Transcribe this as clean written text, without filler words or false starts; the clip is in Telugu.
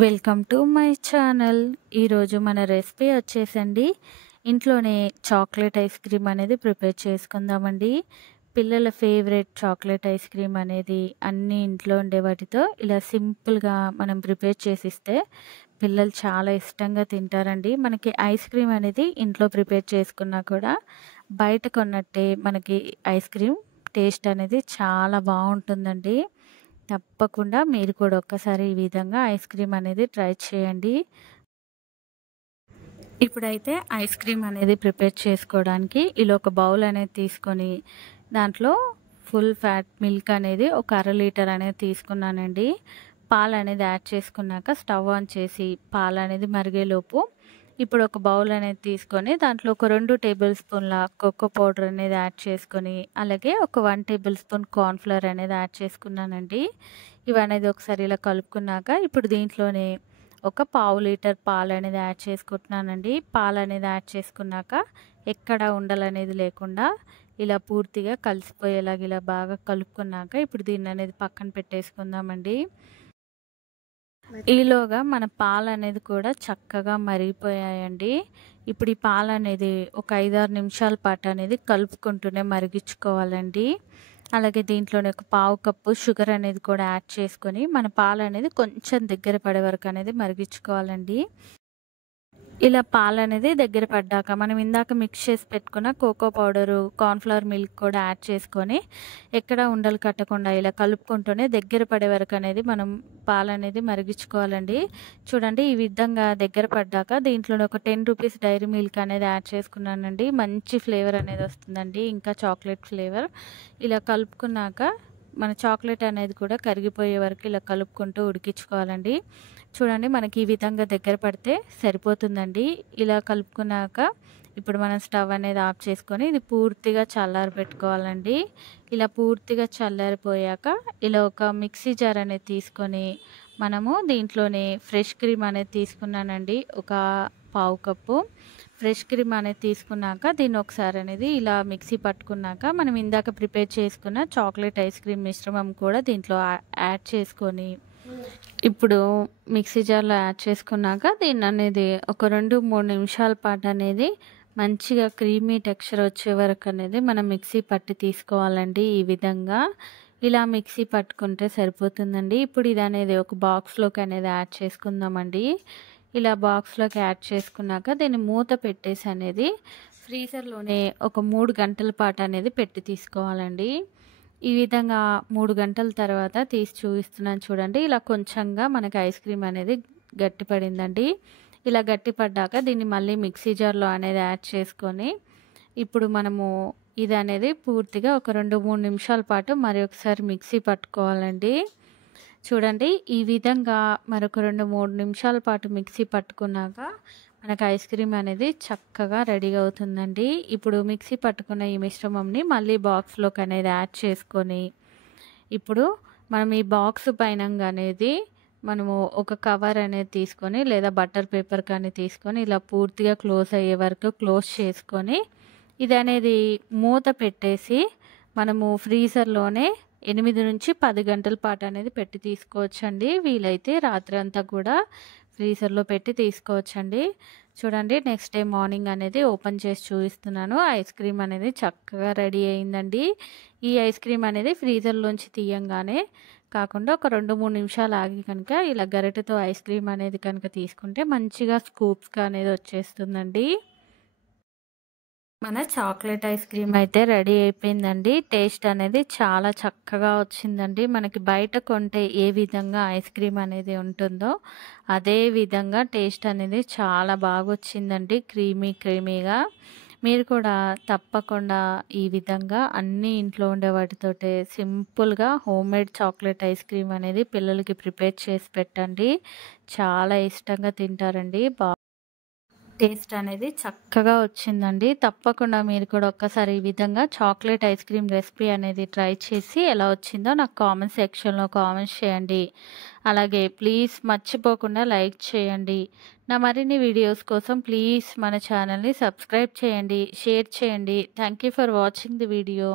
Welcome to my channel. ఈరోజు మన రెసిపీ వచ్చేసండి ఇంట్లోనే చాక్లెట్ ఐస్ క్రీమ్ అనేది ప్రిపేర్ చేసుకుందామండి. పిల్లల ఫేవరెట్ చాక్లెట్ ఐస్ క్రీమ్ అనేది అన్ని ఇంట్లో ఉండే వాటితో ఇలా సింపుల్గా మనం ప్రిపేర్ చేసిస్తే పిల్లలు చాలా ఇష్టంగా తింటారండి. మనకి ఐస్ క్రీమ్ అనేది ఇంట్లో ప్రిపేర్ చేసుకున్నా కూడా బయట కొన్నట్టే మనకి ఐస్ క్రీమ్ టేస్ట్ అనేది చాలా బాగుంటుందండి. తప్పకుండా మీరు కూడా ఒక్కసారి ఈ విధంగా ఐస్ క్రీమ్ అనేది ట్రై చేయండి. ఇప్పుడైతే ఐస్ క్రీమ్ అనేది ప్రిపేర్ చేసుకోవడానికి ఇలా ఒక బౌల్ అనేది తీసుకొని దాంట్లో ఫుల్ ఫ్యాట్ మిల్క్ అనేది ఒక 1/2 లీటర్ అనేది తీసుకున్నానండి. పాలు అనేది యాడ్ చేసుకున్నాక స్టవ్ ఆన్ చేసి పాలు అనేది మరిగేలోపు ఇప్పుడు ఒక బౌల్ అనేది తీసుకొని దాంట్లో ఒక 2 టేబుల్ స్పూన్ల కోకో పౌడర్ అనేది యాడ్ చేసుకొని అలాగే ఒక 1 టేబుల్ స్పూన్ కార్న్‌ఫ్లోర్ అనేది యాడ్ చేసుకున్నానండి. ఇవనేది ఒకసారి ఇలా కలుపుకున్నాక ఇప్పుడు దీంట్లోనే ఒక పావు లీటర్ పాలు అనేది యాడ్ చేసుకుంటున్నానండి. పాలు అనేది యాడ్ చేసుకున్నాక ఎక్కడ ఉండలనేది లేకుండా ఇలా పూర్తిగా కలిసిపోయేలాగా ఇలా బాగా కలుపుకున్నాక ఇప్పుడు దీన్ని అనేది పక్కన పెట్టేసుకుందామండి. ఈలోగా మన పాలు అనేది కూడా చక్కగా మరిగిపోయాయండి. ఇప్పుడు ఈ పాలు అనేది ఒక 5-6 నిమిషాల పాటు అనేది కలుపుకుంటూనే మరిగించుకోవాలండి. అలాగే దీంట్లోనే ఒక పావు కప్పు షుగర్ అనేది కూడా యాడ్ చేసుకొని మన పాలు అనేది కొంచెం దగ్గర పడే వరకు అనేది మరిగించుకోవాలండి. ఇలా పాలు అనేది దగ్గర పడ్డాక మనం ఇందాక మిక్స్ చేసి పెట్టుకున్న కోకో పౌడరు కార్న్‌ఫ్లోర్ మిల్క్ కూడా యాడ్ చేసుకొని ఎక్కడ ఉండలు కట్టకుండా ఇలా కలుపుకుంటూనే దగ్గర పడే వరకు అనేది మనం పాలు అనేది మరిగించుకోవాలండి. చూడండి ఈ విధంగా దగ్గర పడ్డాక దీంట్లోనే ఒక 10 రూపీస్ డైరీ మిల్క్ అనేది యాడ్ చేసుకున్నానండి. మంచి ఫ్లేవర్ అనేది వస్తుందండి, ఇంకా చాక్లెట్ ఫ్లేవర్. ఇలా కలుపుకున్నాక మన చాక్లెట్ అనేది కూడా కరిగిపోయే వరకు ఇలా కలుపుకుంటూ ఉడికించుకోవాలండి. చూడండి మనకి ఈ విధంగా దగ్గర పడితే సరిపోతుందండి. ఇలా కలుపుకున్నాక ఇప్పుడు మనం స్టవ్ అనేది ఆఫ్ చేసుకొని ఇది పూర్తిగా చల్లారబెట్టుకోవాలండి. ఇలా పూర్తిగా చల్లారిపోయాక ఇలా ఒక మిక్సీ జార్ అనేది తీసుకొని మనము దీంట్లోనే ఫ్రెష్ క్రీమ్ అనేది తీసుకున్నానండి. ఒక పావు కప్పు ఫ్రెష్ క్రీమ్ అనేది తీసుకున్నాక దీన్ని ఒకసారి అనేది ఇలా మిక్సీ పట్టుకున్నాక మనం ఇందాక ప్రిపేర్ చేసుకున్న చాక్లెట్ ఐస్ క్రీమ్ మిశ్రమం కూడా దీంట్లో యాడ్ చేసుకొని ఇప్పుడు మిక్సీ జార్లో యాడ్ చేసుకున్నాక దీన్ని అనేది ఒక 2-3 నిమిషాల పాటు అనేది మంచిగా క్రీమీ టెక్స్చర్ వచ్చే వరకు అనేది మనం మిక్సీ పట్టి తీసుకోవాలండి. ఈ విధంగా ఇలా మిక్సీ పట్టుకుంటే సరిపోతుందండి. ఇప్పుడు ఇది అనేది ఒక బాక్స్లోకి అనేది యాడ్ చేసుకుందామండి. ఇలా బాక్స్లోకి యాడ్ చేసుకున్నాక దీన్ని మూత పెట్టేసి అనేది ఫ్రీజర్లోనే ఒక 3 గంటల పాటు అనేది పెట్టి తీసుకోవాలండి. ఈ విధంగా 3 గంటల తర్వాత తీసి చూపిస్తున్నాను చూడండి. ఇలా కొంచెంగా మనకి ఐస్ క్రీమ్ అనేది గట్టిపడిందండి. ఇలా గట్టిపడ్డాక దీన్ని మళ్ళీ మిక్సీ జార్లో అనేది యాడ్ చేసుకొని ఇప్పుడు మనము ఇది అనేది పూర్తిగా ఒక 2-3 నిమిషాల పాటు మరి ఒకసారి మిక్సీ పట్టుకోవాలండి. చూడండి ఈ విధంగా మరొక 2-3 నిమిషాల పాటు మిక్సీ పట్టుకున్నాక మనకు ఐస్ క్రీమ్ అనేది చక్కగా రెడీగా అవుతుందండి. ఇప్పుడు మిక్సీ పట్టుకున్న ఈ మిశ్రమంని మళ్ళీ బాక్స్లోకి అనేది యాడ్ చేసుకొని ఇప్పుడు మనం ఈ బాక్స్ పైన అనేది మనము ఒక కవర్ అనేది తీసుకొని లేదా బటర్ పేపర్ కానీ తీసుకొని ఇలా పూర్తిగా క్లోజ్ అయ్యే వరకు క్లోజ్ చేసుకొని ఇది అనేది మూత పెట్టేసి మనము ఫ్రీజర్లోనే 8-10 గంటల పాటు అనేది పెట్టి తీసుకోవచ్చండి. వీలైతే రాత్రి అంతా కూడా ఫ్రీజర్లో పెట్టి తీసుకోవచ్చండి. చూడండి నెక్స్ట్ డే మార్నింగ్ అనేది ఓపెన్ చేసి చూపిస్తున్నాను. ఐస్ క్రీమ్ అనేది చక్కగా రెడీ అయిందండి. ఈ ఐస్ క్రీమ్ అనేది ఫ్రీజర్లోంచి తీయంగానే కాకుండా ఒక 2-3 నిమిషాలు ఆగి కనుక ఇలా గరిటెతో ఐస్ క్రీమ్ అనేది కనుక తీసుకుంటే మంచిగా స్కూప్స్గా అనేది వచ్చేస్తుందండి. మన చాక్లెట్ ఐస్ క్రీమ్ అయితే రెడీ అయిపోయిందండి. టేస్ట్ అనేది చాలా చక్కగా వచ్చిందండి. మనకి బయట కొంటే ఏ విధంగా ఐస్ క్రీమ్ అనేది ఉంటుందో అదే విధంగా టేస్ట్ అనేది చాలా బాగా వచ్చిందండి, క్రీమీగా. మీరు కూడా తప్పకుండా ఈ విధంగా అన్ని ఇంట్లో ఉండే వాటితోటే సింపుల్గా హోమ్మేడ్ చాక్లెట్ ఐస్ క్రీమ్ అనేది పిల్లలకి ప్రిపేర్ చేసి పెట్టండి. చాలా ఇష్టంగా తింటారండి. టేస్ట్ అనేది చక్కగా వచ్చిందండి. తప్పకుండా మీరు కూడా ఒక్కసారి ఈ విధంగా చాక్లెట్ ఐస్ క్రీమ్ రెసిపీ అనేది ట్రై చేసి ఎలా వచ్చిందో నాకు కామెంట్ సెక్షన్లో కామెంట్స్ చేయండి. అలాగే ప్లీజ్ మర్చిపోకుండా లైక్ చేయండి. నా మరిన్ని వీడియోస్ కోసం ప్లీజ్ మన ఛానల్ని సబ్స్క్రైబ్ చేయండి, షేర్ చేయండి. Thank you for watching the video.